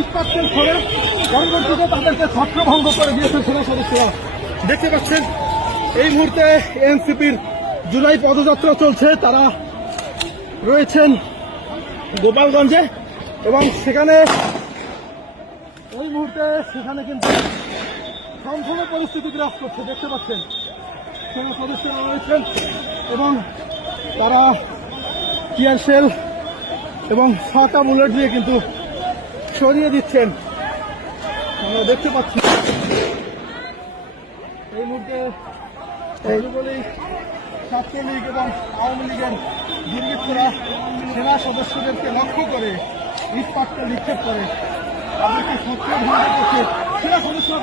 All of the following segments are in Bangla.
ইস্পাতের ফলে পরবর্তীতে তাদেরকে ছত্রভঙ্গ করে দিয়েছেন সেনা সদস্যরা। দেখতে পাচ্ছেন এই মুহূর্তে এনসিপির জুলাই পদযাত্রা চলছে, তারা রয়েছেন গোপালগঞ্জে এবং সেখানে এই মুহূর্তে সেখানে কিন্তু সংঘর্ষ পরিস্থিতি বিরাজ করছে। দেখতে পাচ্ছেন সেনা সদস্যরা রয়েছেন এবং তারা টিয়ার শেল এবং 6টা বুলেট দিয়ে কিন্তু সরিয়ে দিচ্ছেন, আমরা দেখতে পাচ্ছি। এই মুহূর্তে যুবলীগ, ছাত্রলীগ এবং আওয়ামী লীগের দুর্বৃত্তরা সেনা সদস্যদেরকে লক্ষ্য করে ইস্পাতটা নিক্ষেপ করে তাদেরকে শত্রু ভঙ্গ করছে। সেনা সদস্যরা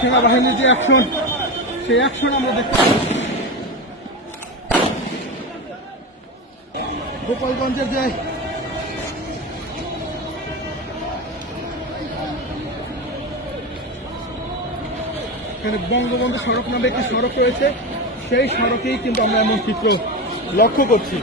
সেনাবাহিনীর যে অ্যাকশন, সেই অ্যাকশন আমরা দেখতে পাচ্ছি। গোপালগঞ্জের যে এখানে বঙ্গবন্ধু সড়ক নামে একটি সড়ক রয়েছে, সেই সড়কেই কিন্তু আমরা এমন চিত্র লক্ষ্য করছি।